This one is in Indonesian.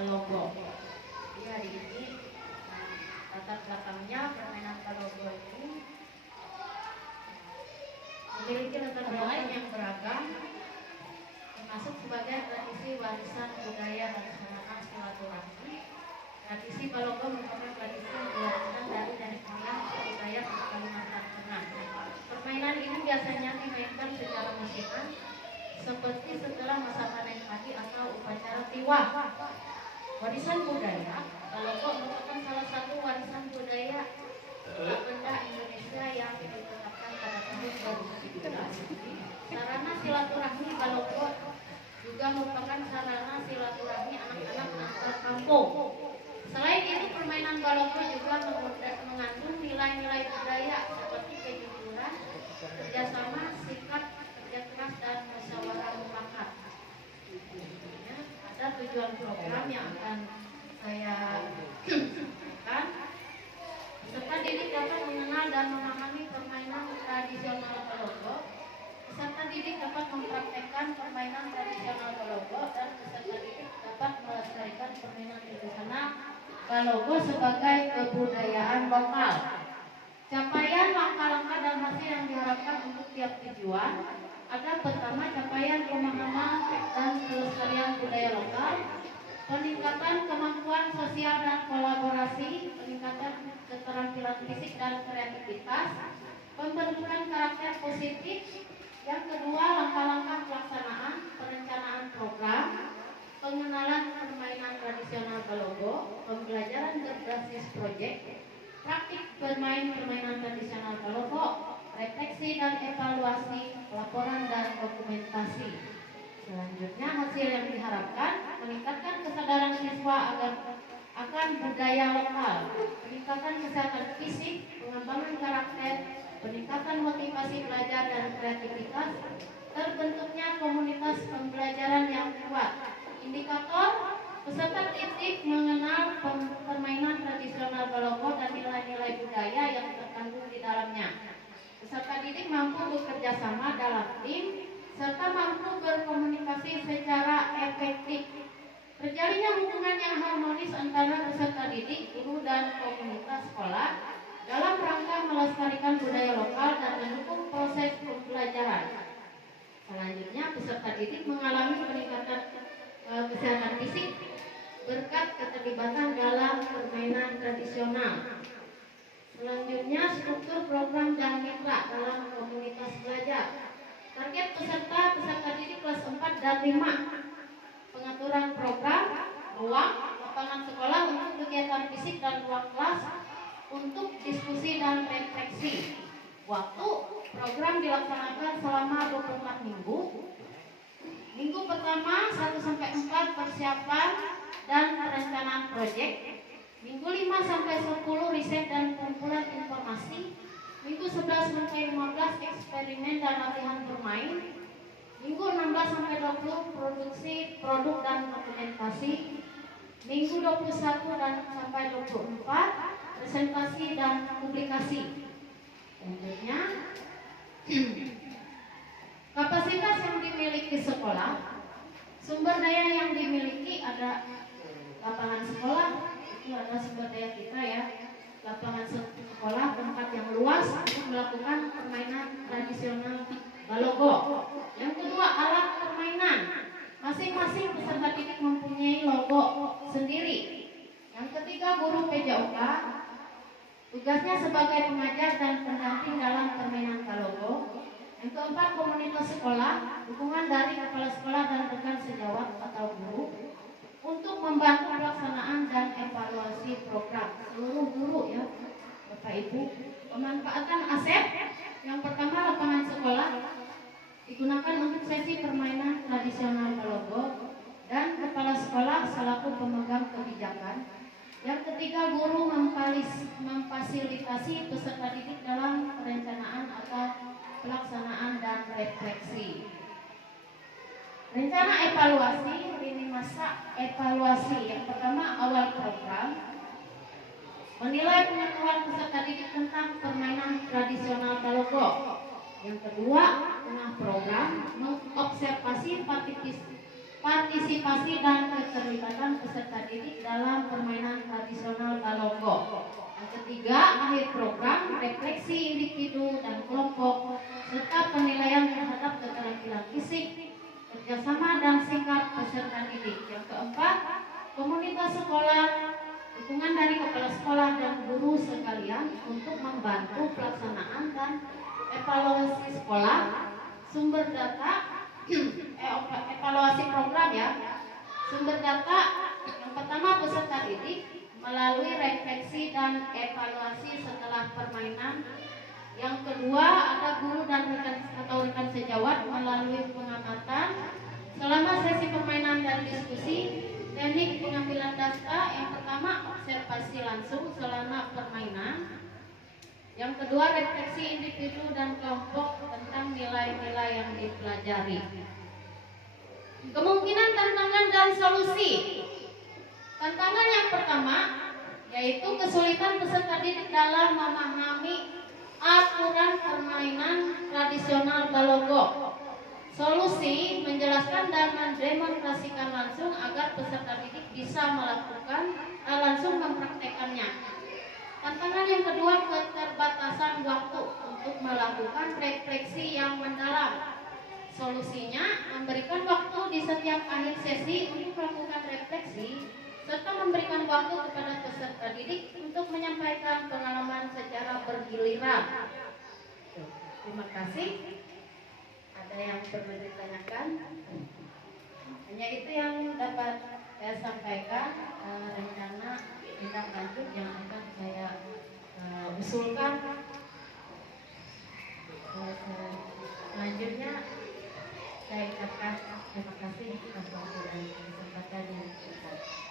Balogo. Jadi hari ini latar belakangnya permainan Balogo ini memiliki latar belakang yang beragam, termasuk sebagai tradisi warisan budaya masyarakat silaturahmi. Tradisi Balogo merupakan tradisi yang diwariskan dari nenek moyang budaya Kalimantan Tengah. Permainan ini biasanya dimainkan secara musiman, seperti setelah masa panen padi atau upacara tiwah. Warisan budaya Balogo merupakan salah satu warisan budaya benda Indonesia yang ditetapkan pada tahun 2017. Sarana silaturahmi Balogo juga merupakan sarana silaturahmi anak-anak antar kampung. Selain itu, permainan Balogo juga mengandung nilai-nilai budaya seperti kejujuran, kerjasama, sikap, kerja keras, dan musyawarah mufakat. Ada tujuan program yang akan saya sampaikan. Peserta didik dapat mengenal dan memahami permainan tradisional Balogo. Peserta didik dapat mempraktekkan permainan tradisional Balogo, dan peserta didik dapat melestarikan permainan tradisional Balogo sebagai kebudayaan lokal. Capaian, langkah-langkah, dan hasil yang diharapkan untuk tiap tujuan. Ada pertama, capaian pemahaman dan kelestarian budaya lokal, peningkatan kemampuan sosial dan kolaborasi, peningkatan keterampilan fisik dan kreativitas, pembentukan karakter positif. Yang kedua, langkah-langkah pelaksanaan, perencanaan program, pengenalan permainan tradisional Balogo, pembelajaran berbasis proyek, praktik bermain permainan tradisional Balogo, refleksi dan evaluasi, laporan dan dokumentasi. Selanjutnya, hasil yang diharapkan meningkatkan kesadaran siswa akan budaya lokal, peningkatan kesehatan fisik, pengembangan karakter, peningkatan motivasi belajar dan kreativitas, terbentuknya komunitas pembelajaran yang kuat. Indikator, peserta didik mengenal permainan tradisional Balogo dan nilai-nilai budaya yang terkandung di dalamnya. Peserta didik mampu bekerja sama dalam tim serta mampu berkomunikasi secara efektif. Terjalinnya hubungan yang harmonis antara peserta didik, guru, dan komunitas sekolah dalam rangka melestarikan budaya lokal dan mendukung proses pembelajaran. Selanjutnya, peserta didik mengalami peningkatan kesehatan fisik berkat keterlibatan dalam permainan tradisional. Selanjutnya, struktur program dan mitra dalam komunitas belajar. Target peserta didik kelas 4 dan 5. Pengaturan program, ruang, lapangan sekolah untuk kegiatan fisik dan ruang kelas untuk diskusi dan refleksi. Waktu program dilaksanakan selama 24 minggu. Minggu pertama 1-4 persiapan dan perencanaan proyek. Minggu 5-10 riset dan kumpulan informasi. Minggu 11-15 eksperimen dan latihan bermain. Minggu 16-20 produksi produk dan dokumentasi. Minggu 21 dan sampai 24 presentasi dan publikasi. Selanjutnya, kapasitas yang dimiliki sekolah. Sumber daya yang dimiliki ada lapangan sekolah, itu ada sumber daya kita ya. Lapangan sekolah, tempat yang luas untuk melakukan permainan tradisional Balogo. Yang kedua, alat permainan. Masing-masing peserta didik mempunyai logo sendiri. Yang ketiga, guru PJOK. Tugasnya sebagai pengajar dan pendamping dalam permainan Balogo. Yang keempat, komunitas sekolah, dukungan dari kepala sekolah dan rekan sejawat atau guru untuk membantu pelaksanaan dan evaluasi program. Seluruh guru ya, Bapak Ibu. Pemanfaatan aset. Yang pertama, lapangan sekolah digunakan untuk sesi permainan tradisional Balogo dan kepala sekolah selaku pemegang kebijakan. Yang ketiga, guru memfasilitasi peserta didik dalam perencanaan atau pelaksanaan dan refleksi. Rencana evaluasi, lini masa evaluasi. Yang pertama, awal program, menilai pengetahuan peserta didik tentang permainan tradisional Balogo. Yang kedua, tengah program, mengobservasi partisipasi dan keterlibatan peserta didik komunitas sekolah, dukungan dari kepala sekolah dan guru sekalian untuk membantu pelaksanaan dan evaluasi sekolah, sumber data, evaluasi program ya, sumber data. Yang pertama peserta didik melalui refleksi dan evaluasi setelah permainan. Yang kedua ada guru dan rekan sejawat melalui pengamatan selama sesi permainan dan diskusi. Teknik pengambilan data yang pertama observasi langsung selama permainan. Yang kedua refleksi individu dan kelompok tentang nilai-nilai yang dipelajari. Kemungkinan tantangan dan solusi. Tantangan yang pertama yaitu kesulitan peserta didik dalam memahami aturan permainan tradisional Balogo. Solusi menjelaskan dan mendemonstrasikan langsung agar peserta didik bisa melakukan langsung mempraktekannya. Tantangan yang kedua keterbatasan waktu untuk melakukan refleksi yang mendalam. Solusinya memberikan waktu di setiap akhir sesi untuk melakukan refleksi serta memberikan waktu kepada peserta didik untuk menyampaikan pengalaman secara bergiliran. Terima kasih. Ada yang perlu ditanyakan? Hanya itu yang dapat saya sampaikan. Rencana tindak lanjut yang akan saya usulkan. Selanjutnya saya ucapkan terima kasih atas waktu dan kesempatan yang diberikan.